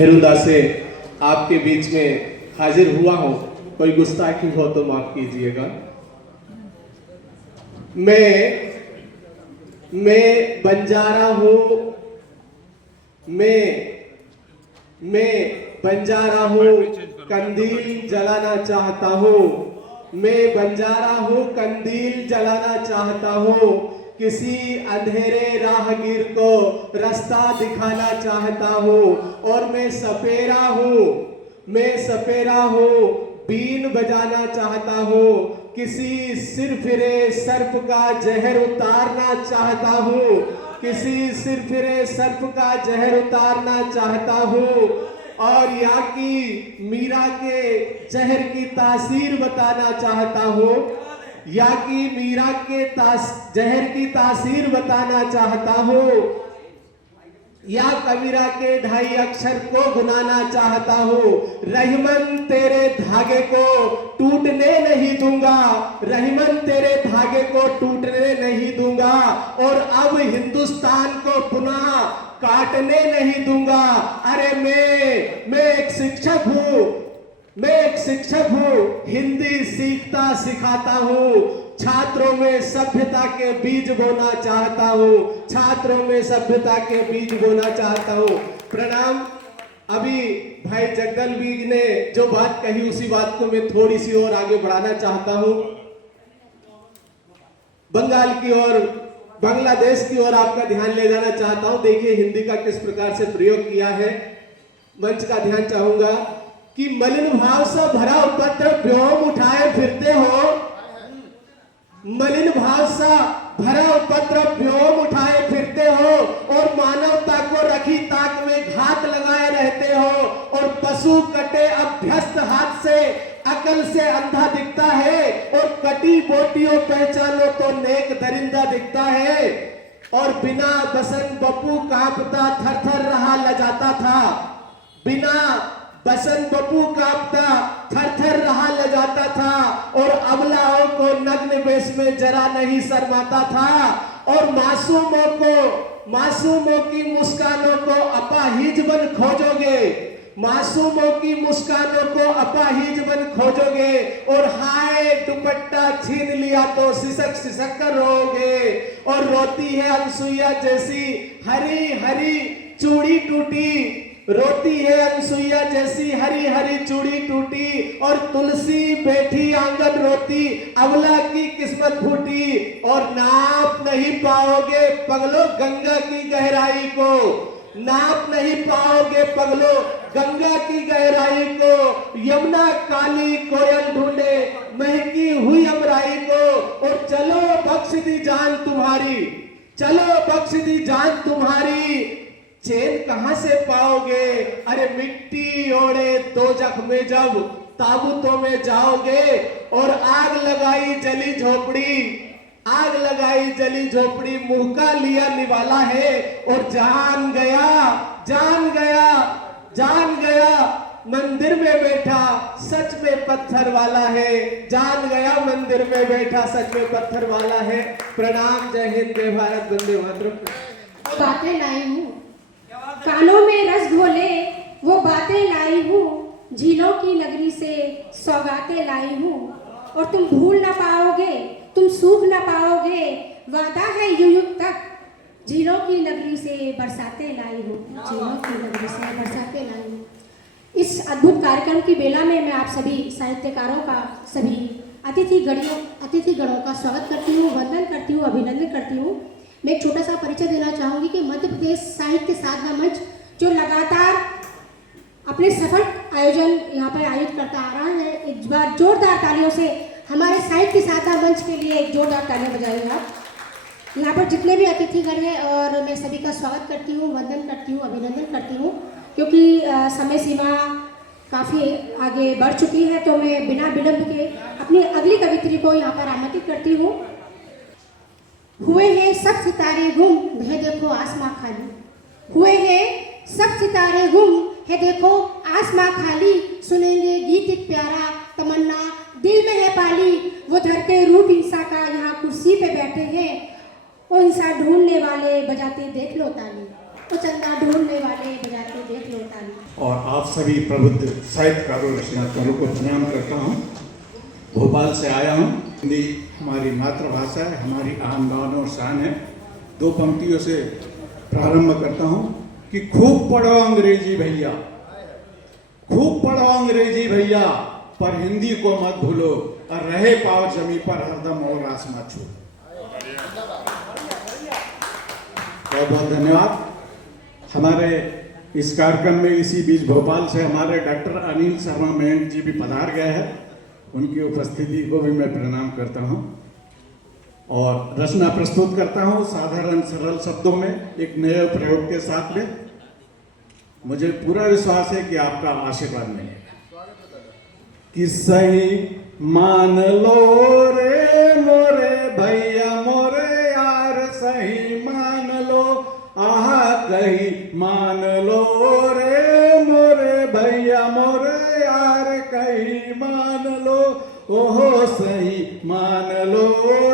भेरुदा से आपके बीच में हाजिर हुआ हूं। कोई गुस्ताखी हो तो माफ कीजिएगा। मैं बंजारा हूं। मैं बंजारा हूं, कंदील जलाना चाहता हूं। मैं बंजारा हूं, कंदील जलाना चाहता हूं। किसी अंधेरे राहगीर को रास्ता दिखाना चाहता हूं। और मैं सपेरा हूं, बीन बजाना चाहता हूं। किसी सिर फिरे सर्प का जहर उतारना चाहता हूं। किसी सिर फिरे सर्प का जहर उतारना चाहता हूं। और यहाँ की मीरा के जहर की तासीर बताना चाहता हूं। या कि मीरा के जहर की तासीर बताना चाहता हूं। या कबीरा के 2.5 अक्षर को गुनाना चाहता हूं। रहमन तेरे धागे को टूटने नहीं दूंगा, रहमन तेरे धागे को टूटने नहीं दूंगा। और अब हिंदुस्तान को पुनः काटने नहीं दूंगा। अरे मैं एक शिक्षक हूं, हिंदी सीखता सिखाता हूं। छात्रों में सभ्यता के बीज बोना चाहता हूं, छात्रों में सभ्यता के बीज बोना चाहता हूं। प्रणाम। अभी भाई जगदल भी ने जो बात कही उसी बात को मैं थोड़ी सी और आगे बढ़ाना चाहता हूं। बंगाल की ओर, बांग्लादेश की ओर आपका ध्यान ले जाना चाहता हूं। देखिए हिंदी का किस प्रकार से प्रयोग किया है। मंच का ध्यान चाहूंगा कि मलिन भाव से भरा उपद्रव व्योम उठाए फिरते हो। मलिन भाव सा भरा उपद्रव व्योम उठाए फिरते हो। और मानवता को रखी ताक में घात लगाए रहते हो। और पशु कटे अभ्यस्त हाथ से अकल से अंधा दिखता है। और कटी बोटियों पहचानो तो नेक दरिंदा दिखता है। और बिना बसन बपू कांपता थर थर रहा लजाता था। बिना बसन बपू कांपता थर थर रहा लजाता था। और अबलाओं को नग्न वेश में जरा नहीं शर्माता था। और मासूमों की मुस्कानों को अपाहिज बन खोजोगे, मासूमों की मुस्कानों को अपाहिज बन खोजोगे। और हाय दुपट्टा छीन लिया तो सिसक सिसक कर रोओगे। और रोती है अनसुईया जैसी हरी हरी चूड़ी टूटी, रोती है अनसुईया जैसी हरी हरी चूड़ी टूटी। और तुलसी बैठी आंगन रोती, अबला की किस्मत फूटी। और नाप नहीं पाओगे पगलो गंगा की गहराई को, नाप नहीं पाओगे पगलो गंगा की गहराई को। यमुना काली कोयल ढूंढे महकी हुई अमराई को। और चलो बख्श दी जान तुम्हारी, चलो बख्श दी जान तुम्हारी, चैन कहां से पाओगे। अरे मिट्टी ओढ़े दोजख में जब ताबूतों में जाओगे। और आग लगाई जली झोपड़ी, मुंह का लिया निवाला है। और जान गया मंदिर में बैठा सच में पत्थर वाला है। जान गया मंदिर में बैठा सच में पत्थर वाला है। प्रणाम। जय हिंद, जय भारत, वंदे मातरम। बातें लाई हूँ, कानों में रस घोले वो बातें लाई हूँ। झीलों की नगरी से सौगातें लाई हूँ। और तुम भूल ना पाओगे, तुम सूख ना पाओगे, वादा है युग तक। झीलों की नगरी से बरसातें लाई हूँ, झीलों की नगरी से बरसातें लाई हूँ। इस अद्भुत कार्यक्रम की बेला में मैं आप सभी साहित्यकारों का, सभी अतिथिगणों का स्वागत करती हूँ, वंदन करती हूँ, अभिनंदन करती हूँ। मैं एक छोटा सा परिचय देना चाहूँगी कि मध्य प्रदेश साहित्य साधना मंच जो लगातार अपने सफल आयोजन यहाँ पर आयोजित करता आ रहा है। एक बार जोरदार तालियों से हमारे साहित्य साधना मंच के लिए एक जोरदार तालियां बजाइए आप। यहाँ पर जितने भी अतिथिगण हैं और मैं सभी का स्वागत करती हूँ, वंदन करती हूँ, अभिनंदन करती हूँ। क्योंकि समय सीमा काफ़ी आगे बढ़ चुकी है तो मैं बिना विलंब के अपनी अगली कवित्री को यहाँ पर आमंत्रित करती हूँ। हुए हैं सब सितारे गुम है देखो आसमां खाली, हुए हैं सब सितारे गुम है देखो आसमां खाली। सुनेंगे गीत एक प्यारा तमन्ना दिल में है पाली। वो धरते रूप इंसा का यहाँ कुर्सी पे बैठे हैं। वो इंसा ढूंढने वाले बजाते देख लो ताली। वो चंदा ढूंढने वाले बजाते देख लो ताली। और आप सभी प्रबुद्ध साहित्यकारों रचनाकारों को प्रणाम करता हूँ। भोपाल से आया हूँ। हिंदी हमारी मातृभाषा है, हमारी आन बान और शान है। दो पंक्तियों से प्रारंभ करता हूँ कि खूब पढ़ो अंग्रेजी भैया, खूब पढ़ो अंग्रेजी भैया, पर हिंदी को मत भूलो, और रहे पाओ जमी पर हरदम और आसमां छू। बहुत बहुत धन्यवाद। हमारे इस कार्यक्रम में इसी बीच भोपाल से हमारे डॉक्टर अनिल शर्मा मेहंत जी भी पधार गए हैं। उनकी उपस्थिति को भी मैं प्रणाम करता हूं और रचना प्रस्तुत करता हूं साधारण सरल शब्दों में, एक नए प्रयोग के साथ में। मुझे पूरा विश्वास है कि आपका आशीर्वाद मिलेगा। कि सही मान लो रे मोरे भैया मोरे यार, सही मान लो, आहा कहीं मान लो रे मोरे भैया मोरे यार, कहीं मान लो, ओहो सही मान लो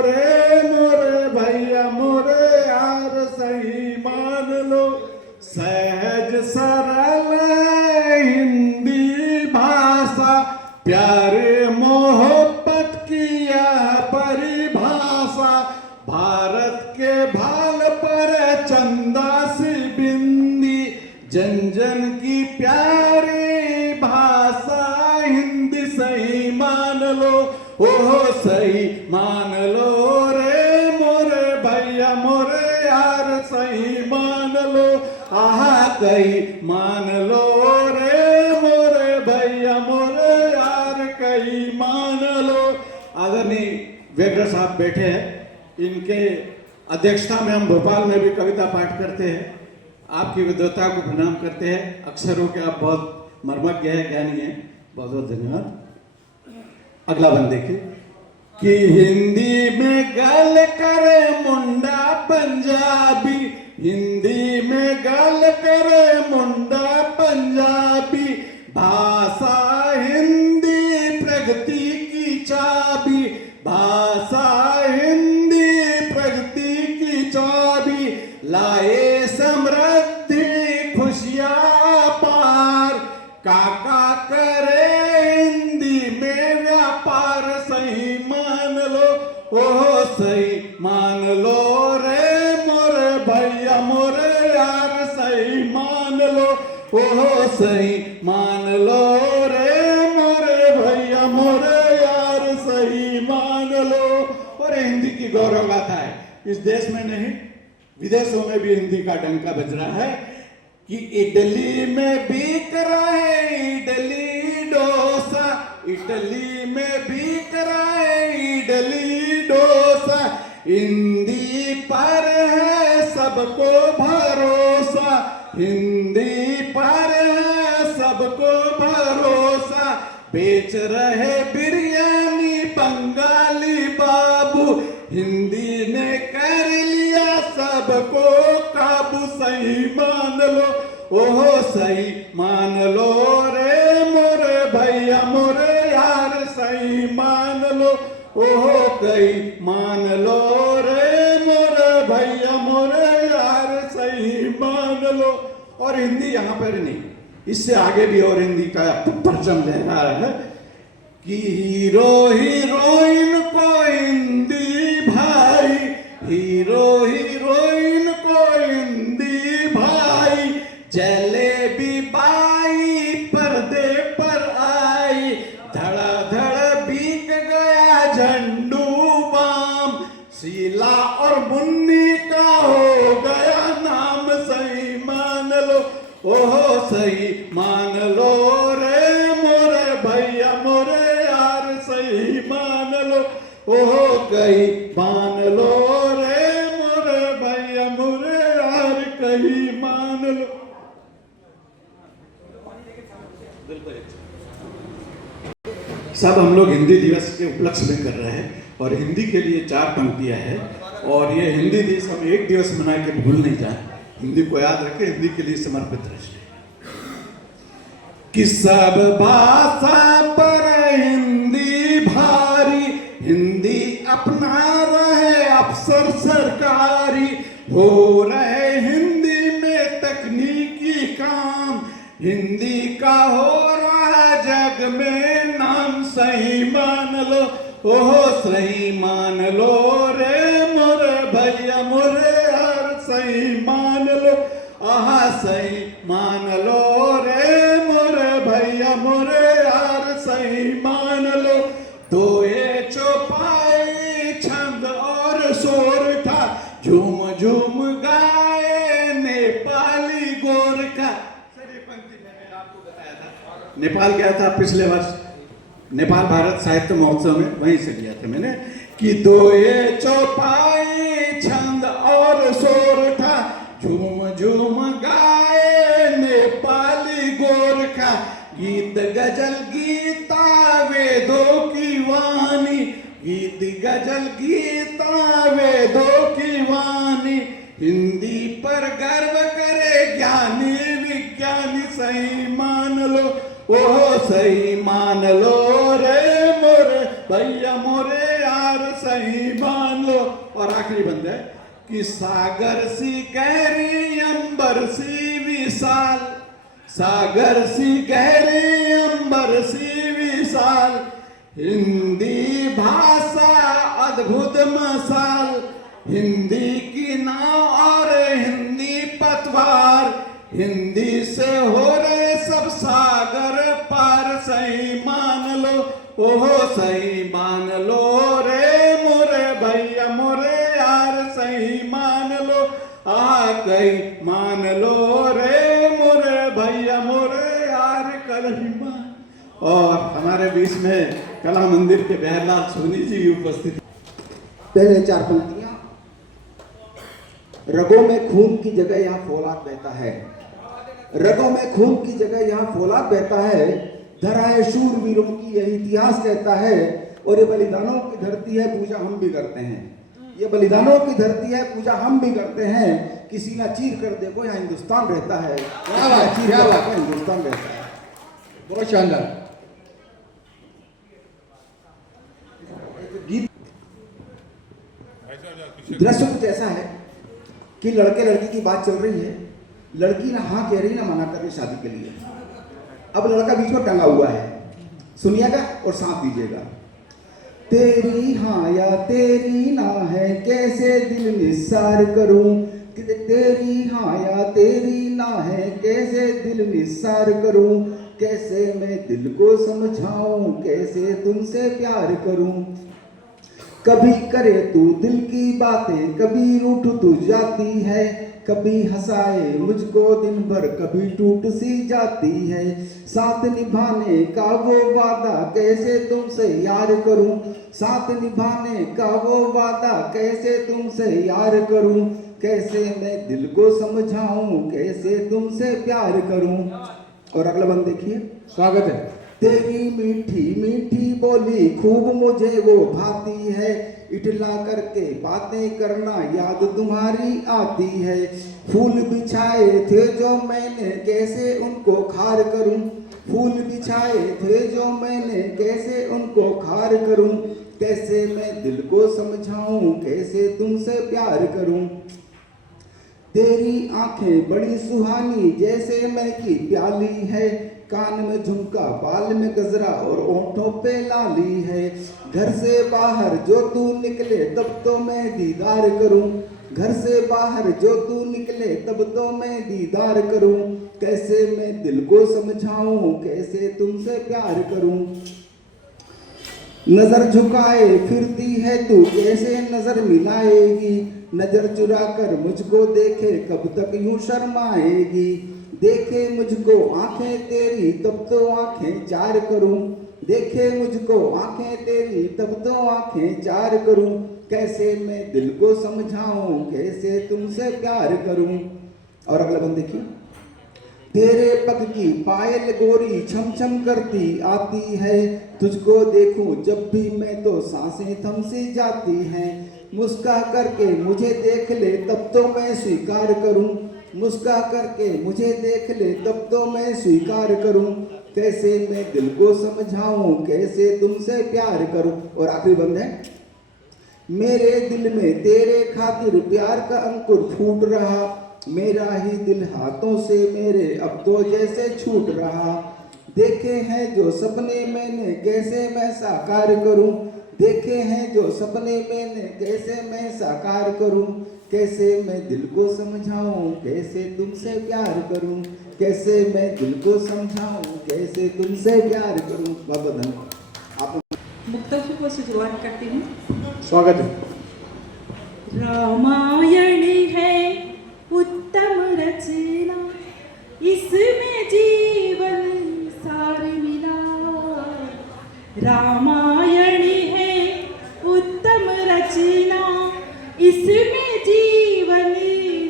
रे मोरे भैया मोरे यार, सही मान लो। सहज सरल हिंदी भाषा, प्यारे मोहब्बत की यह परिभाषा, भारत के भाल पर चंदा सी बिंदी, जन जन की प्यारी भाषा हिंदी, सही मान लो, ओहो सही मान लो रे मोरे भैया मोरे यार, सही मान लो, आहा कहीं मान लो रे मोरे भैया मोरे यार, कहीं मान लो। आदरणीय वेगर साहब बैठे हैं, इनके अध्यक्षता में हम भोपाल में भी कविता पाठ करते हैं। आपकी विद्वता को प्रणाम करते हैं। अक्षरों के आप बहुत मर्मज्ञ हैं, ज्ञानी हैं। बहुत बहुत धन्यवाद। अगला बंद देखिए कि हिंदी में गल करे मुंडा पंजाबी, हिंदी में गल करे मुंडा पंजाबी, भाषा हिंदी प्रगति की चाबी, भाषा हिंदी प्रगति की चाबी, लाए समृद्धि खुशियां पार, काका करे हिंदी में व्यापार, सही मान लो, ओहो सही मान लो रे मोरे भैया मोरे यार, सही मान लो, ओहो सही मान लो रे मोरे भैया मोरे यार, सही मान लो। और हिंदी की गौरव गाथा है। इस देश में नहीं, विदेशों में भी हिंदी का डंका बज रहा है कि इटली में बिक रहा है इडली डोसा, इटली में बिक रहा है इडली डोसा, हिंदी पर है सबको भरोसा, हिंदी पर है सबको भरोसा, बेच रहे बिरयानी बंगाली बाबू, हिंदी ने कर लिया सबको काबू, सही मान लो, ओहो सही मान लो रे मोरे भैया मोरे यार, सही मान लो, ओहो कहीं मान लो रे मोरे भैया मोरे यार, सही मान लो। और हिंदी यहाँ पर नहीं, इससे आगे भी और हिंदी का परचम लहरा रहा है कि हीरो हीरोइन को हिंदी भाई, हीरो हीरोइन को हिंदी भाई, जलेबी बाई पर्दे पर आई, धड़ाधड़ बिक गया झंडू बाम, शीला और मुन्नी का हो गया नाम, सही मान लो, ओहो सही मान लो रे मोरे भैया मोरे यार, सही मान लो, ओहो कहीं मान लो रे मोरे भैया मोरे यार, कहीं मान लो। सब हम लोग हिंदी दिवस के उपलक्ष्य में कर रहे हैं और हिंदी के लिए 4 पंक्तियां हैं और ये हिंदी दिवस हम एक दिवस मना के भूल नहीं जाए, हिंदी को याद रखें, हिंदी के लिए समर्पित रहे कि सब भाषा पर हिंदी भारी, हिंदी अपना रहे अफसर सरकारी, हो रहे हिंदी में हिंदी का हो रहा जग में नाम, सही मान लो, ओहो सही मान लो रे मोरे भैया मोरे यार, सही मान लो, आहा सही मान लो रे मोरे भैया मोरे यार, सही मान लो। तो ये चौपाई छंद और शोर था, झूम झूम गाए नेपाली गोरखा। सर ये पंक्ति मैंने आपको बताया था, नेपाल गया था पिछले वर्ष, नेपाल भारत साहित्य महोत्सव में, वहीं से लिया था मैंने, कि दो ये चौपाई छंद और शोर था, झूम झूम गाए नेपाली गोरखा, गीत गजल गीता वेदों की वाणी, गीत गजल गीता वेदों की वाणी, हिंदी पर गर्व करे ज्ञानी विज्ञानी, सही मान लो, ओहो सही मान लो रे मोरे भैया मोरे यार, सही मान लो। और आखिरी बंद है कि सागर सी गहरी अंबर सी विशाल, सागर सी गहरी अंबर सी विशाल, हिंदी भाषा अद्भुत मसाल, हिंदी की नाव और हिंदी पतवार, हिंदी से हो रहे सब सागर पार, सही मान लो, ओहो सही मान लो रे मोरे भैया मोरे यार, सही मान लो, आ कहीं मान लो रे मोरे भैया मोरे यार, कल ही मान। और हमारे बीच में कला मंदिर के बहरलाल सोनी जी की उपस्थिति। पहले चार पंक्तियां, रगों में खून की जगह यहाँ फौलाद बहता है, रगों में खून की जगह यहाँ फौलाद बहता है, धरा है शूरवीरों की यही इतिहास कहता है, और ये बलिदानों की धरती है पूजा हम भी करते हैं, ये बलिदानों की धरती है पूजा हम भी करते हैं, किसी ना चीर कर देखो यहाँ हिंदुस्तान रहता है, चीर कर देखो हिंदुस्तान रहता है। बहुत शानदार। गीत दृश्य कुछ ऐसा है कि लड़के लड़की की बात चल रही है, लड़की ना हाँ कह रही ना मना कर रही शादी के लिए, अब लड़का बीच में टंगा हुआ है, सुनिएगा और साथ दीजिएगा। तेरी हाँ या तेरी ना है कैसे दिल निसार करूं, तेरी हाँ या तेरी ना है कैसे दिल निसार करूं, कैसे मैं दिल को समझाऊं कैसे तुमसे प्यार करूं, कभी करे तू दिल की बातें कभी रूठ तू जाती है, कभी हंसाए मुझको दिन भर कभी टूट सी जाती है, साथ निभाने का वो वादा कैसे तुमसे यार करूं, साथ निभाने का वो वादा कैसे तुमसे यार करूं, कैसे मैं दिल को समझाऊं कैसे तुमसे प्यार करूं। और अगला बंद देखिए, स्वागत है। तेरी मीठी मीठी बोली खूब मुझे वो भाती है, इटला करके बातें करना याद तुम्हारी आती है, फूल बिछाए थे जो मैंने कैसे उनको खार करूं, फूल बिछाए थे जो मैंने कैसे उनको खार करूं, कैसे मैं दिल को समझाऊं कैसे तुमसे प्यार करूं। तेरी आंखें बड़ी सुहानी जैसे मैं की प्याली है, कान में झुमका बाल में गजरा और ओंठों पे लाली है, घर से बाहर जो तू निकले तब तो मैं दीदार करूं, घर से बाहर जो तू निकले तब तो मैं दीदार करूं, कैसे मैं दिल को समझाऊं कैसे तुमसे प्यार करूं। नजर झुकाए फिरती है तू कैसे नजर मिलाएगी, नजर चुरा कर मुझको देखे कब तक यूं शर्माएगी, देखे मुझको आंखें तेरी तब तो आंखें चार करूं, देखे मुझको आंखें तेरी तब तो आंखें चार करूं, कैसे मैं दिल को समझाऊं कैसे तुमसे प्यार करूं। और अगला बंद देखिए, तेरे पग की पायल गोरी छम छम करती आती है, तुझको देखूं जब भी मैं तो सांसें थम सी जाती हैं, मुस्का करके मुझे देख ले तब तो मैं स्वीकार करूं, मुस्का करके मुझे देख ले तब तो मैं स्वीकार करूं, कैसे मैं दिल को समझाऊं कैसे तुमसे प्यार करूं। और आखिरी बंद है, मेरे दिल में तेरे खातिर प्यार का अंकुर फूट रहा, मेरा ही दिल हाथों से मेरे अब तो जैसे छूट रहा। देखे हैं जो सपने मैंने कैसे मैं साकार करूं, देखे हैं जो सपने मैंने कैसे मैं साकार करूं। कैसे मैं दिल को समझाऊं, कैसे तुमसे प्यार करूं, कैसे मैं दिल को समझाऊं, कैसे तुमसे प्यार करूं। बहुत बहुत धन्यवाद। आप मुक्तक से शुरुआत करती हूँ। स्वागत है। रामायण है उत्तम रचना, इसमें जीवन सार मिला। रामायण है उत्तम रचना, इसमें जीवन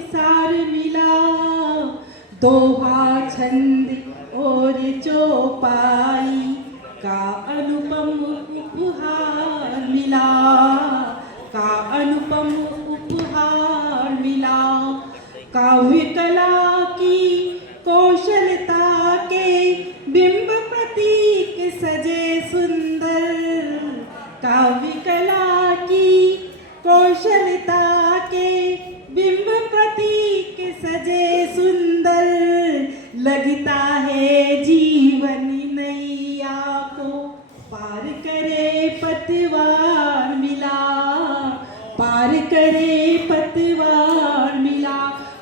सार मिला। दोहा छंद और चौपाई का अनुपम उपहार मिला, का अनुपम उपहार मिला। काव्य कला की कौशलता के बिंब प्रतीक सजे सुंदर, काव्य कला की कौशलता के बिंब प्रतीक सजे सुंदर। लगता है जीवन नैया को पार करे पतवार मिला, पार करे पतवार मिला।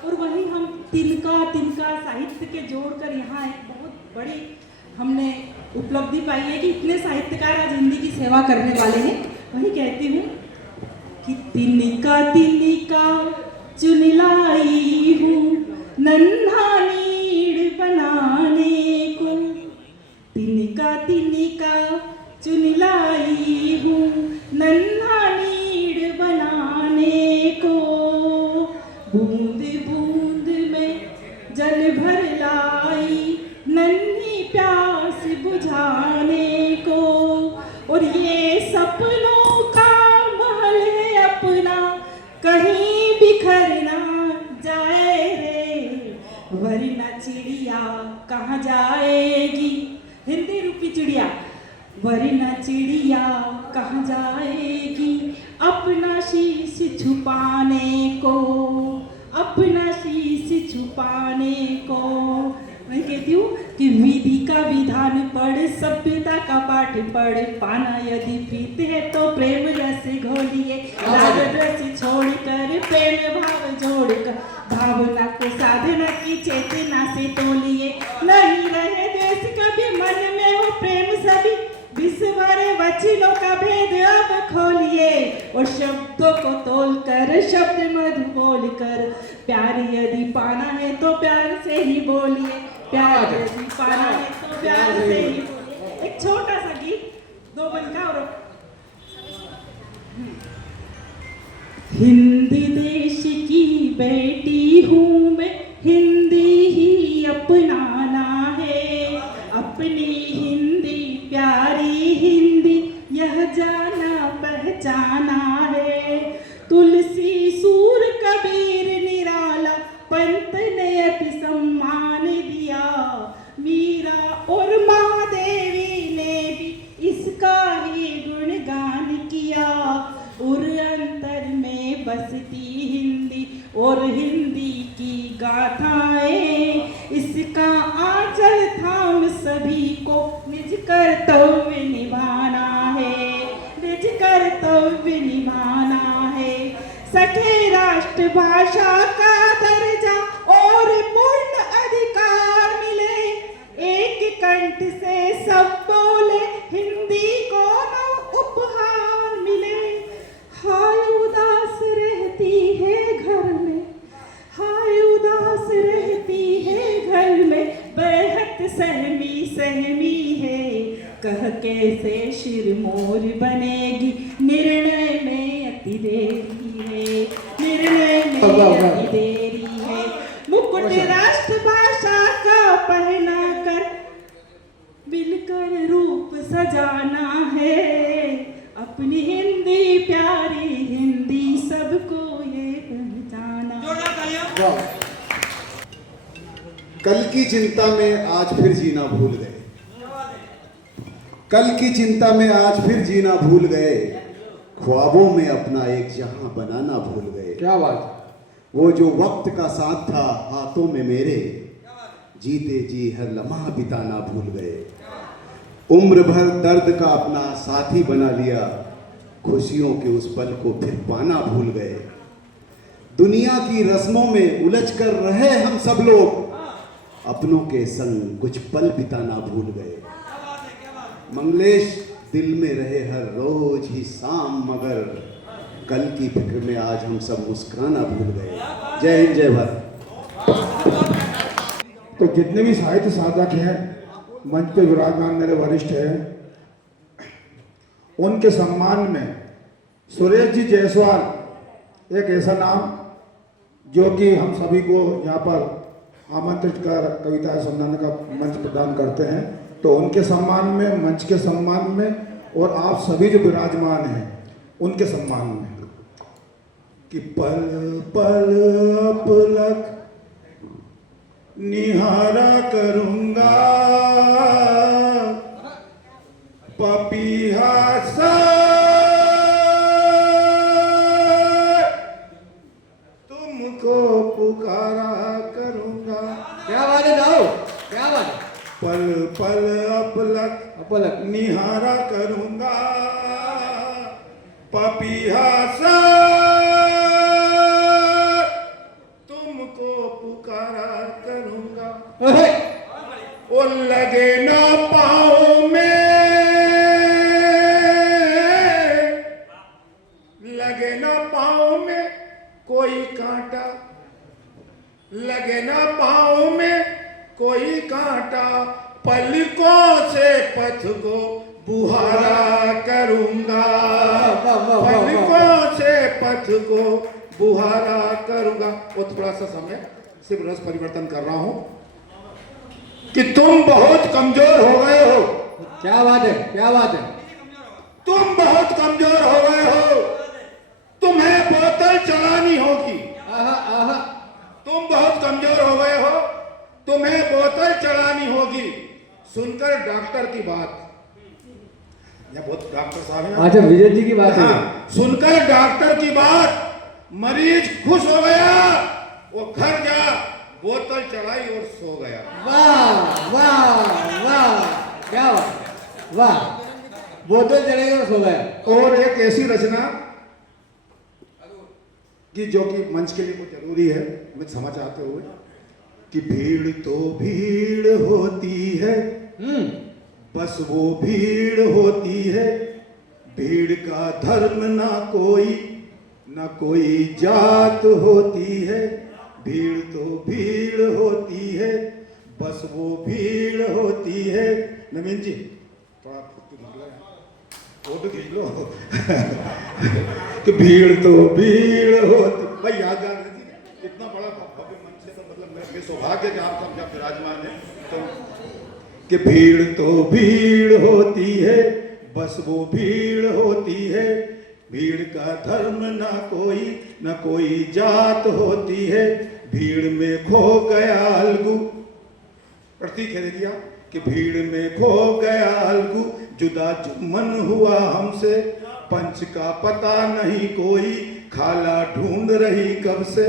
और वही हम तिनका तिनका साहित्य के जोड़कर यहाँ एक बहुत बड़ी हमने उपलब्धि पाई है कि इतने साहित्यकार आज हिंदी की सेवा करने वाले हैं। वही कहती हूँ कि तिनका तिनका चुन लाई हूँ नन्हा नीड़ बनाने को, तिनका तिनका चुन लाई हूँ नन्हा नीड़ बनाने को। बूंद बूंद में जल भर लाई नन्ही प्यास बुझाने को। और ये सपनों का महल है अपना, कहीं बिखर ना जाए रे, वरना चिड़िया कहाँ जाएगी। हिंदी रूपी चिड़िया, वरना चिड़िया कहाँ जाएगी अपना शीश छुपाने को, अपना शीश छुपाने को। मैं कहती हूँ कि विधि का विधान पढ़, सभ्यता का पाठ पढ़, पाना यदि प्रीत है तो प्रेम रस घोलिए। राग रस छोड़कर प्रेम भाव जोड़कर, भावना को साधना की चेतना से तोलिए। नहीं रहे देश कभी मन में हो प्रेम सभी, विस्मरे वचनों का भेद अब खोलिए। और शब्दों को तोल कर शब्द मधु बोल कर, प्यार यदि पाना है तो प्यार से ही बोलिए, प्यार यदि पाना है तो प्यार से ही बोलिए। एक छोटा सा गीत, दो बंदा और हिंदी देश की बेटी हूँ मैं, हिंदी ही अपनाना है। अपनी हिंदी प्यारी हिंदी यह जाना पहचाना है। तुलसी सूर कबीर निराला पंत ने अति सम्मान दिया। मीरा और महादेवी ने भी इसका ही गुणगान किया। और अंतर में बसती हिंदी और हिंदी की गाथाएं, इसका आंचल थाम सभी को निज कर्तव्य निभाना है, निज कर्तव्य निभाना है। सके राष्ट्रभाषा का दर्जा और पूर्ण अधिकार मिले, एक कंठ से सब बोले हिंदी को न उपहार मिले। हाय उदास रहती है घर में, हाय उदास रहती है घर में, बेहद सहमी सहमी है। कह कैसे शिरमोर बनेगी, निर्णय में अति देरी है, निर्णय में अति देरी है। मुकुट राष्ट्रभाषा का पहना कर मिलकर रूप सजाना है। अपनी हिंदी प्यारी हिंदी सबको ये पहचाना। कल की चिंता में आज फिर जीना भूल गए, कल की चिंता में आज फिर जीना भूल गए, ख्वाबों में अपना एक जहां बनाना भूल गए। क्या बात। वो जो वक्त का साथ था हाथों में मेरे, जीते जी हर लम्हा बिताना भूल गए। उम्र भर दर्द का अपना साथी बना लिया, खुशियों के उस पल को फिर पाना भूल गए। दुनिया की रस्मों में उलझ कर रहे हम सब लोग, अपनों के संग कुछ पल बिताना भूल गए। मंगलेश दिल में रहे हर रोज ही शाम, मगर कल की फिक्र में आज हम सब मुस्कुराना भूल गए। जय हिंद, जय भारत। तो जितने भी साहित्य साधक हैं, मंच पे विराजमान मेरे वरिष्ठ हैं, उनके सम्मान में सुरेश जी जायसवाल एक ऐसा नाम जो कि हम सभी को यहाँ पर आमंत्रित कर कविताएं सुनाने का मंच प्रदान करते हैं। तो उनके सम्मान में, मंच के सम्मान में और आप सभी जो विराजमान हैं उनके सम्मान में कि पल पल अपलक निहारा करूंगा, पपीहा सा तुमको पुकारा करूंगा। क्या बात है दाऊ, क्या बात है। पल पल अपलक अपलक निहारा करूंगा, पपीहा सा तुमको पुकारा करूंगा। ओहे, ओ लगे ना पाँव में, लगे ना पाँव में कोई कांटा, लगे ना पाँव में कोई कांटा, पलकों से पथ को बुहारा करूंगा, पलकों से पथ को बुहारा करूंगा। वो थोड़ा सा समय सिर्फ रस परिवर्तन कर रहा हूं कि तुम बहुत कमजोर हो गए हो। क्या बात है, क्या बात है। तुम बहुत कमजोर हो गए हो, तुम्हें बोतल चलानी होगी। आहा आहा, तुम बहुत कमजोर हो गए हो, तुम्हें बोतल चलानी होगी। सुनकर डॉक्टर की बात, यह बहुत डॉक्टर साहब हैं। अच्छा विजय जी की बात है। हाँ, सुनकर डॉक्टर की बात मरीज खुश हो गया, वो घर जा बोतल चढ़ाई और सो गया। वाह वाह वाह, क्या बात, वाह। बोतल चढ़ेगा और सो गया। और एक ऐसी रचना कि जो कि मंच के लिए बहुत जरूरी है, मैं समझ चाहते हुए कि भीड़ तो भीड़ होती है, बस वो भीड़ होती है, भीड़ का धर्म ना कोई जात होती है, भीड़ तो भीड़ होती है, बस वो भीड़ होती है। नवीन जी थोड़ा फोटो खींच लो कि भीड़ तो भीड़ होती, भाई याद इतना बड़ा भव्य मंच है, तो मतलब मेरे सौभाग्य कि आप सब जब विराजमान है, तो कि भीड़ तो भीड़ होती है, बस वो भीड़ होती है, भीड़ का धर्म ना कोई जात होती है, भीड़ में खो गया अलगू, प्रतीक है दिया कि भीड़ में खो गया अलगू, जुदा जुम्मन हुआ हमसे, पंच का पता नहीं कोई, खाला ढूंढ रही कब से,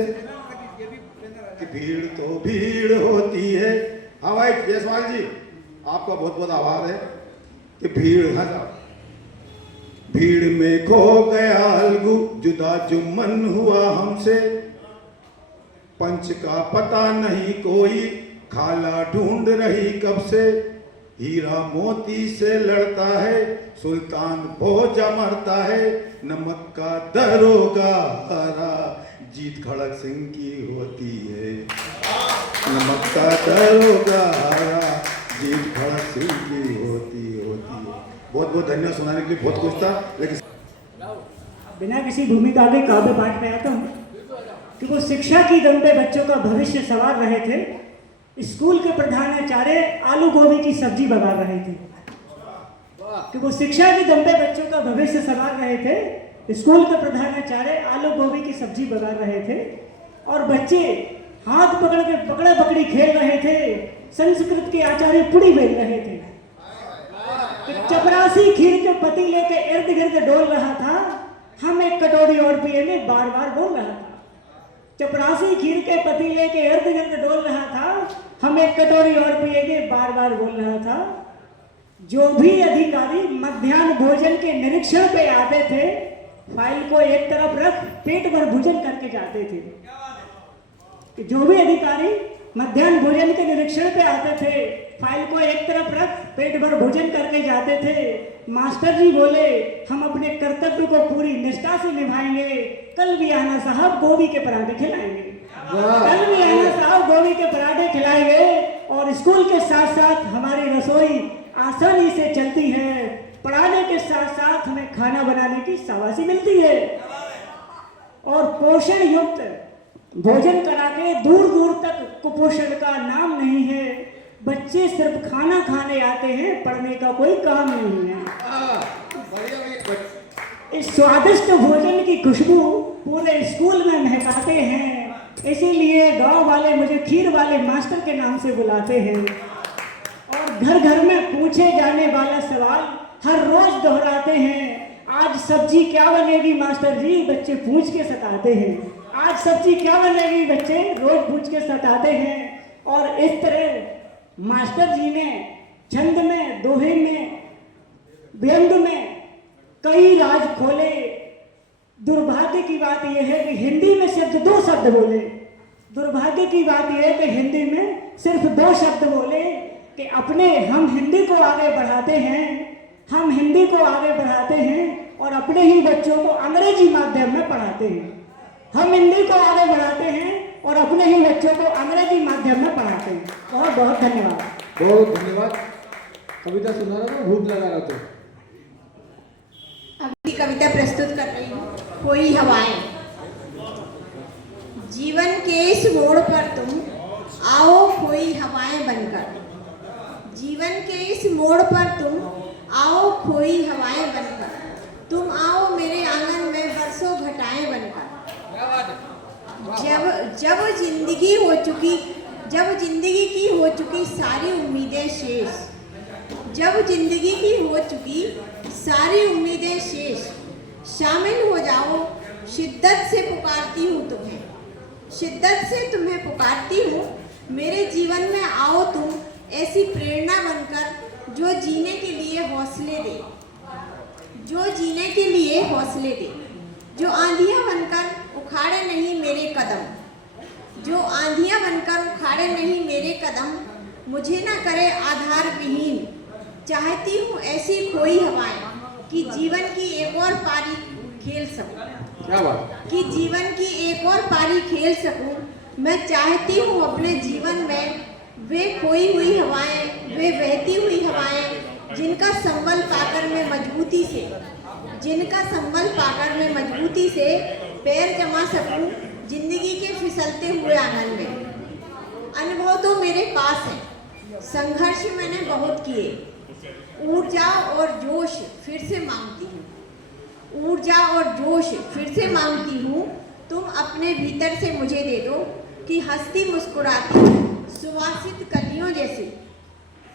कि भीड़ तो भीड़ होती है। हाँ भाई जयसवाल जी, आपका बहुत बहुत आभार है कि भीड़ में खो गया अलगू, जुदा जुम्मन हुआ हमसे, पंच का पता नहीं कोई, खाला ढूंढ रही कब से, हीरा मोती से लड़ता है, सुल्तान भोजा मरता है, नमक का दरोगा हरा, जीत खड़क सिंह की होती है, नमक का दरोगा हरा, जीत खड़क सिंह की होती है। बहुत बहुत धन्यवाद, सुनाने के लिए बहुत कुछ था, लेकिन बिना किसी भूमिका के काव्य पाठ में आता हूँ कि वो शिक्षा की दम पे बच्चों का भविष्य संवार रहे थे, स्कूल के प्रधानाचार्य आलू गोभी की सब्जी बना रहे थे, कि वो शिक्षा की दम पे बच्चों का भविष्य संवार रहे थे, स्कूल के प्रधानाचार्य आलू गोभी की सब्जी बना रहे थे, और बच्चे हाथ पकड़ के पकड़ा पकड़ी खेल रहे थे, संस्कृत के आचार्य पुड़ी बेल रहे थे, चपरासी खीर के पतीले के इर्द गिर्द डोल रहा था, हम एक कटोरी और पिए में बार बार बोल रहा था। चपरासी खीर के पतीले के इर्द गिर्द डोल रहा था। हम एक कटोरी और पिएंगे, बार बार बोल रहा था। जो भी अधिकारी मध्याह्न भोजन के निरीक्षण पे आते थे, फाइल को एक तरफ रख पेट भर भोजन करके जाते थे। जो भी अधिकारी मध्याह्न भोजन के निरीक्षण पे आते थे, फाइल को एक तरफ रख पेट भर भोजन करके जाते थे। मास्टर जी बोले, हम अपने कर्तव्य को पूरी निष्ठा से निभाएंगे। कल भी आना साहब गोभी के पराठे खिलाएंगे, कल भी आना साहब गोभी के पराठे खिलाएंगे। और स्कूल के साथ साथ हमारी रसोई आसानी से चलती है। पढ़ाने के साथ साथ हमें खाना बनाने की शाबाशी मिलती है। और पोषण युक्त भोजन करा के दूर दूर तक कुपोषण का नाम नहीं है। बच्चे सिर्फ खाना खाने आते हैं, पढ़ने का कोई काम नहीं है। इस स्वादिष्ट भोजन की खुशबू पूरे स्कूल में महकाते हैं, इसीलिए गांव वाले मुझे खीर वाले मास्टर के नाम से बुलाते हैं। और घर घर में पूछे जाने वाला सवाल हर रोज दोहराते हैं। आज सब्जी क्या बनेगी मास्टर जी, बच्चे पूछ के सताते हैं। आज सब्जी क्या बनेगी, बच्चे रोज पूछ के सताते हैं। और इस तरह मास्टर जी ने छंद में, दोहे में, व्यंग में कई राज खोले। दुर्भाग्य की बात यह है कि हिंदी में सिर्फ 2 शब्द बोले। दुर्भाग्य की बात यह है कि हिंदी में सिर्फ 2 शब्द बोले कि हम हिंदी को आगे बढ़ाते हैं, हम हिंदी को आगे बढ़ाते हैं और अपने ही बच्चों को अंग्रेजी माध्यम में पढ़ाते हैं। हम हिंदी को आगे बढ़ाते हैं और अपने ही बच्चों को अंग्रेजी माध्यम में पढ़ाते हैं। बहुत बहुत धन्यवाद। बहुत धन्यवाद। कविता सुना रहा था, भूत लगा रहा था। अगली कविता प्रस्तुत कर रही हूँ, कोई हवाएं। जीवन के इस मोड़ पर तुम आओ खोई हवाएं बनकर। जीवन के इस मोड़ पर तुम आओ खोई हवाएं बनकर। तुम आओ मेरे आंगन में बरसों घटाएं बनकर। जब जिंदगी की हो चुकी सारी उम्मीदें शेष। जब जिंदगी की हो चुकी सारी उम्मीदें शेष। शामिल हो जाओ, शिद्दत से पुकारती हूँ तुम्हें। शिद्दत से तुम्हें पुकारती हूँ। मेरे जीवन में आओ तुम ऐसी प्रेरणा बनकर जो जीने के लिए हौसले दे। जो जीने के लिए हौसले दे। जो आंधियाँ बनकर उखाड़े नहीं मेरे कदम। जो आंधियाँ बनकर उखाड़े नहीं मेरे कदम। मुझे ना करे आधार विहीन। चाहती हूँ ऐसी खोई हवाएं कि जीवन की एक और पारी खेल सकूं। क्या बात? कि जीवन की एक और पारी खेल सकूं। मैं चाहती हूँ अपने जीवन में वे खोई हुई हवाएं, वे बहती हुई हवाएं जिनका संबल पाकर मैं मजबूती से पैर जमा सकूं जिंदगी के फिसलते हुए आंगन में। अनुभव तो मेरे पास है, संघर्ष मैंने बहुत किए। ऊर्जा और जोश फिर से मांगती हूँ। ऊर्जा और जोश फिर से मांगती हूँ। तुम अपने भीतर से मुझे दे दो कि हंसती मुस्कुराती सुवासित कलियों जैसी।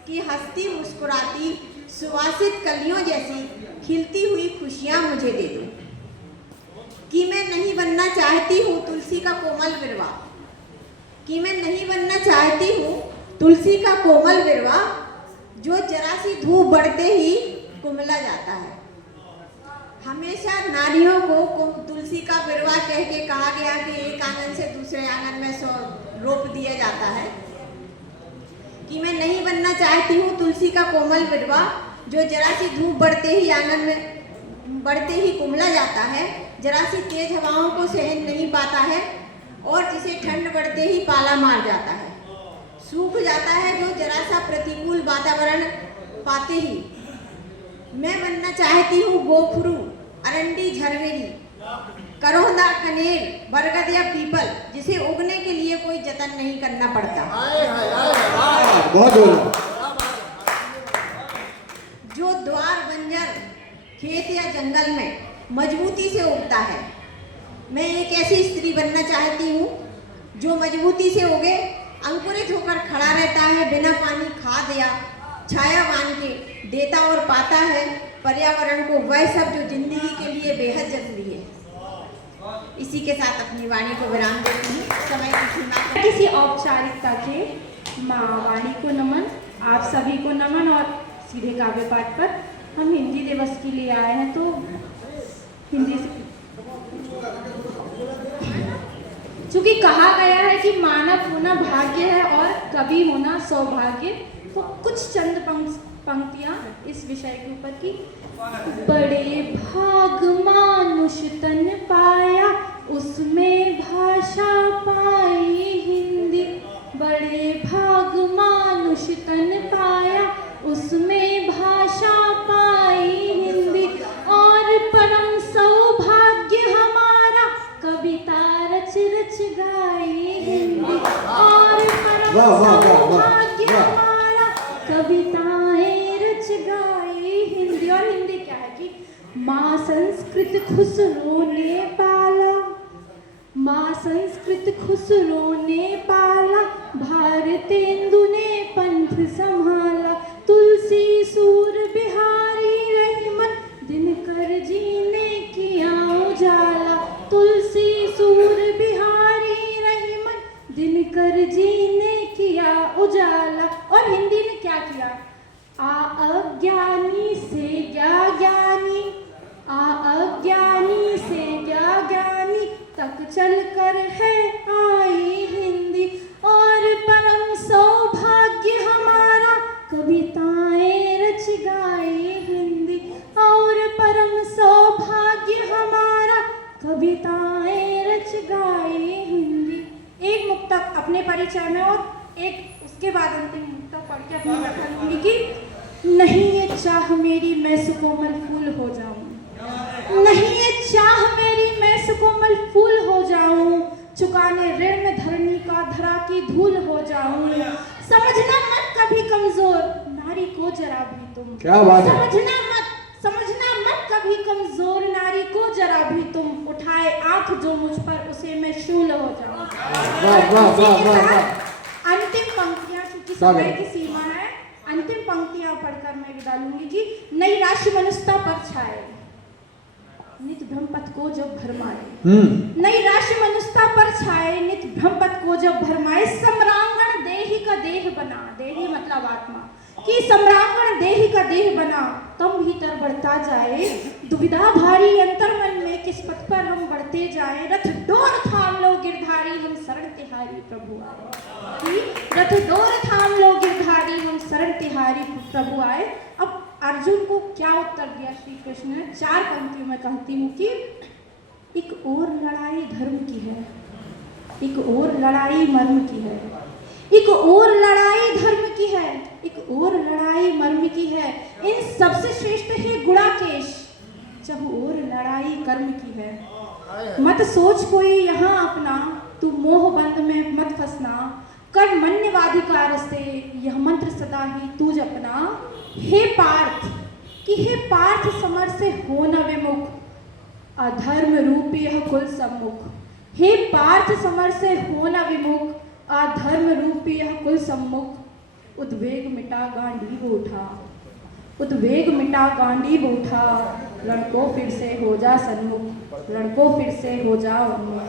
कि हंसती मुस्कुराती सुवासित कलियों जैसी खिलती हुई खुशियाँ मुझे दे दो। कि मैं नहीं बनना चाहती हूँ तुलसी का कोमल विरवा। कि मैं नहीं बनना चाहती हूँ तुलसी का कोमल विरवा जो जरा सी धूप बढ़ते ही कुमला जाता है। हमेशा नारियों को तुलसी का विरवा कह के कहा गया कि एक आंगन से दूसरे आंगन में रोप दिया जाता है। कि मैं नहीं बनना चाहती हूँ तुलसी का कोमल विरवा जो जरा सी धूप बढ़ते ही कुमला जाता है। जरा सी तेज हवाओं को सहन नहीं पाता है और जिसे ठंड बढ़ते ही पाला मार जाता है। सूख जाता है जो जरा सा प्रतिकूल वातावरण पाते ही। मैं बनना चाहती हूँ गोखरू, अरंडी, झरवेरी, करौंदा, कनेर, बरगद या पीपल जिसे उगने के लिए कोई जतन नहीं करना पड़ता। बहुत बहुत। जो द्वार बंजर खेत या जंगल में मजबूती से उगता है। मैं एक ऐसी स्त्री बनना चाहती हूँ जो मजबूती से उगे, अंकुरित होकर खड़ा रहता है, बिना पानी, खाद या छाया बांध के देता और पाता है पर्यावरण को वह सब जो जिंदगी के लिए बेहद जरूरी है। इसी के साथ अपनी वाणी को विराम देती हूँ। समय की सीमा किसी औपचारिकता के माँ वाणी को नमन, आप सभी को नमन। और सीधे काव्य पाठ पर हम हिंदी दिवस के लिए आए हैं, तो हिंदी से चूंकि कहा गया है कि मानव होना भाग्य है और कवि होना सौभाग्य, तो कुछ चंद पंक्तियां इस विषय के ऊपर की। बड़े भाग मानुष तन पाया, उसमें भाषा पाई हिंदी। बड़े भाग मानुष तन पाया, उसमें भाषा पाई हिंदी। और परम सौभाग्य हमारा, कविता रच रच गाई हिंदी। और परम सौभाग्य हमारा, कविताएं रच गाई हिंदी। और हिंदी क्या है कि माँ संस्कृत खुसरो ने पाला, माँ संस्कृत खुसरो ने पाला। भारतेंदु ने पंथ संभाला, तुलसी सूर बिहारी रहीमन, दिनकर जी ने किया उजाला। तुलसी सूर बिहारी रहीमन, दिनकर जी ने किया उजाला। और हिंदी ने क्या किया? अज्ञानी से क्या ज्ञानी, अज्ञानी से क्या ज्ञानी, तक चलकर है आई हिंदी। और परम सौभाग्य हमारा, कविताएं रच गाई हिंदी। और परम सौभाग्य हमारा, कविताएं रच गाई हिंदी। एक मुक्तक अपने परिचय में और एक उसके बाद अंतिम मुक्तक पढ़ के अपनी व्याख्या लूंगी कि नहीं ये चाह मेरी मैं सुकोमल फूल हो जाऊं, नहीं ये चाह मेरी मैं सुकोमल फूल हो जाऊं। चुकाने ऋण धरनी का धरा की धूल हो जाऊं। समझना मत कभी कमजोर नारी को जरा भी तुम, क्या बात है। समझना मत कभी कमजोर नारी को जरा भी तुम। उठाए आंख जो मुझ पर, उसे मैं शूल हो जाऊं। वाह वाह वाह वाह वाह। अंतिम पंक्तियां, क्योंकि समय की सीमा है, अंतिम पंक्तियां पढ़कर मैं विदा लूंगी कि नई राशि मनुष्यता पर छाए, नित भ्रमपथ को जब भरमाए। नई राशि मनुष्यता पर छाए, नित भ्रमपथ को जब भरमाए। सम्रांगण देहि का देह बना, देहि मतलब आत्मा, कि सम्रांगण देहि का देह बना, तम भीतर बढ़ता जाए। दुविधा भारी अंतर मन में, किस पथ पर हम बढ़ते जाए। रथ डोर थाम लो गिरधारी, हम शरण तिहारी प्रभु आए। रथ डोर थाम लो गिरधारी, हम शरण तिहारी प्रभु आए। अब अर्जुन को क्या उत्तर दिया श्री कृष्ण ने? 4 पंक्तियों में कहती हूँ कि एक और लड़ाई धर्म की है, एक और लड़ाई मर्म की है, एक और लड़ाई धर्म की है, एक और लड़ाई मर्म की है। इन सबसे श्रेष्ठ है गुणाकेश, जब और लड़ाई कर्म की है। मत सोच कोई यहाँ अपना, तू मोह बंध में मत फंसना। कर्मण्यवाधिकार से यह मंत्र सदा ही तू जपना। हे पार्थ, कि हे पार्थ समर से हो न विमुख, अधर्म रूपी यह कुल सम्मुख। हे पार्थ समर से हो न विमुख, अधर्म रूपी यह कुल सम्मुख। उद्वेग मिटा गांडीव उठा, उद्वेग मिटा गांडीव उठा। रण को फिर से हो जा सन्मुख, रण को फिर से हो जा उन्मुख।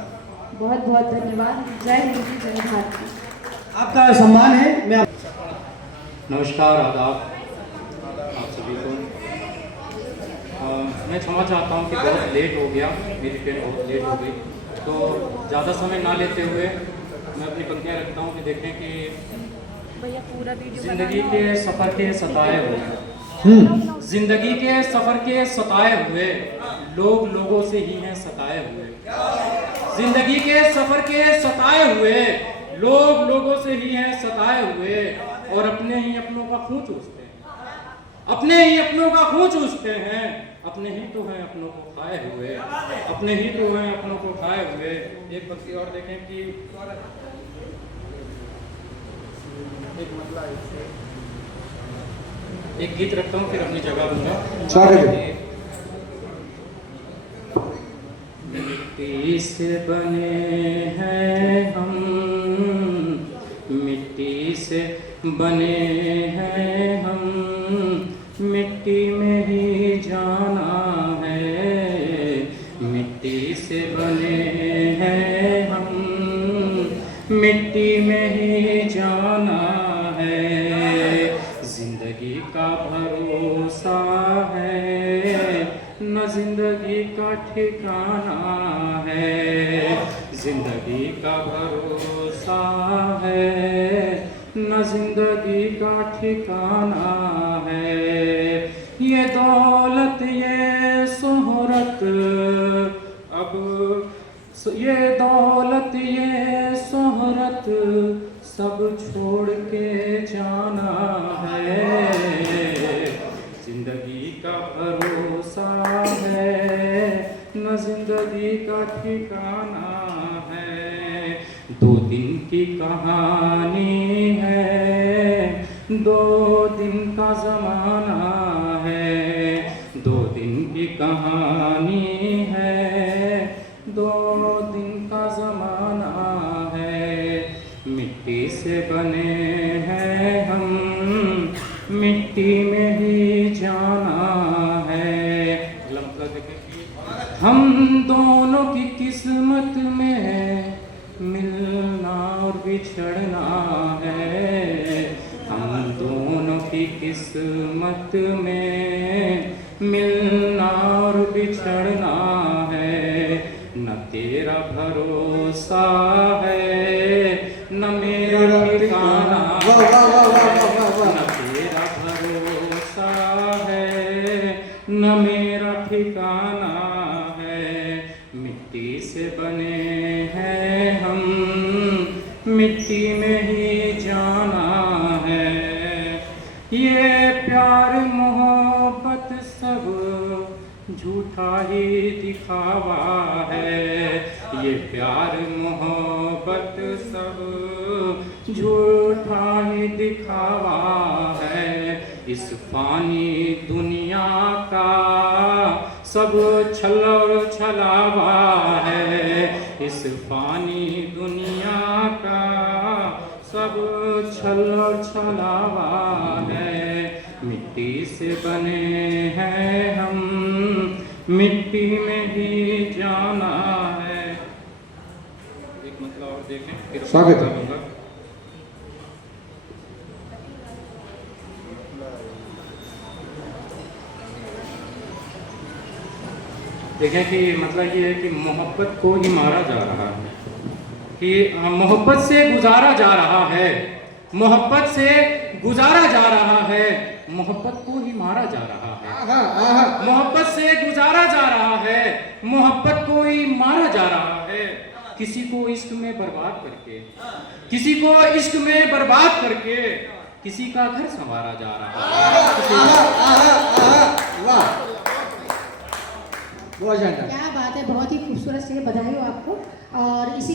बहुत बहुत धन्यवाद। जय हिंद, जय भारत। आपका सम्मान है। मैं नमस्कार, आदाब आप सभी को। मैं क्षमा चाहता हूँ कि बहुत लेट हो गया, मेरी ट्रेन बहुत लेट हो गई, तो ज़्यादा समय ना लेते हुए मैं अपनी पंक्तियाँ रखता हूँ कि देखें कि जिंदगी के सफ़र के सताए हुए, जिंदगी के सफ़र के सताए हुए लोग लोगों से ही हैं सताए हुए। जिंदगी के सफ़र के सताए हुए लोग लोगों से ही हैं सताए हुए, और अपने ही अपनों का खून चूसते हैं, अपने ही अपनों का खून चूसते हैं। अपने ही तो हैं अपनों को खाए हुए, अपने ही तो हैं अपनों को खाए हुए। एक पंक्ति और देखें कि एक गीत रखता हूँ फिर अपनी जगह दूंगा। मिट्टी से बने हैं हम, मिट्टी से बने हैं हम, मिट्टी में ही जाना है। मिट्टी से बने मिट्टी में ही जाना है, जिंदगी का भरोसा है, न जिंदगी का ठिकाना है, जिंदगी का भरोसा है, न जिंदगी का ठिकाना है। ये दौलत ये शोहरत अब, ये दौलत ये शोहरत सब छोड़ के जाना है, जिंदगी का भरोसा है, न जिंदगी का ठिकाना है। 2 दिन की कहानी है, 2 दिन का ज़माना है, 2 दिन की कहानी है, 2 दिन का ज़माना है। मिट्टी से बने हैं हम, मिट्टी में ही जाना है। हम दोनों की किस्मत में मिलना और बिछड़ना है, हम दोनों की किस्मत में मिलना और बिछड़ना है। न तेरा भरोसा है, न मेरा ठिकाना है, न तेरा भरोसा है, न मेरा ठिकाना है। मिट्टी से बने हैं हम, मिट्टी में ही जाना है। ये प्यार मोहब्बत सब झूठा ही दिखावा है, ये प्यार मोहब्बत सब झूठा ही दिखावा है। इस फानी दुनिया का सब छल और छलावा है, इस फानी दुनिया का सब छल और छलावा है। मिट्टी से बने हैं हम, मिट्टी में ही जाना है। एक मतलब और देखें, फिर स्वागत है। देखें कि मतलब ये है कि मोहब्बत को ही मारा जा रहा है, कि मोहब्बत से गुजारा जा रहा है, मोहब्बत से गुजारा जा रहा है, मोहब्बत को ही मारा जा रहा है, मोहब्बत से गुजारा जा रहा है, मोहब्बत को ही मारा जा रहा है। किसी को इश्क में बर्बाद करके, किसी को इश्क में बर्बाद करके किसी का घर संवारा जा रहा है। वाह, बहुत शानदार। क्या बात है, बहुत ही खूबसूरत से बधाई हो आपको। और इसी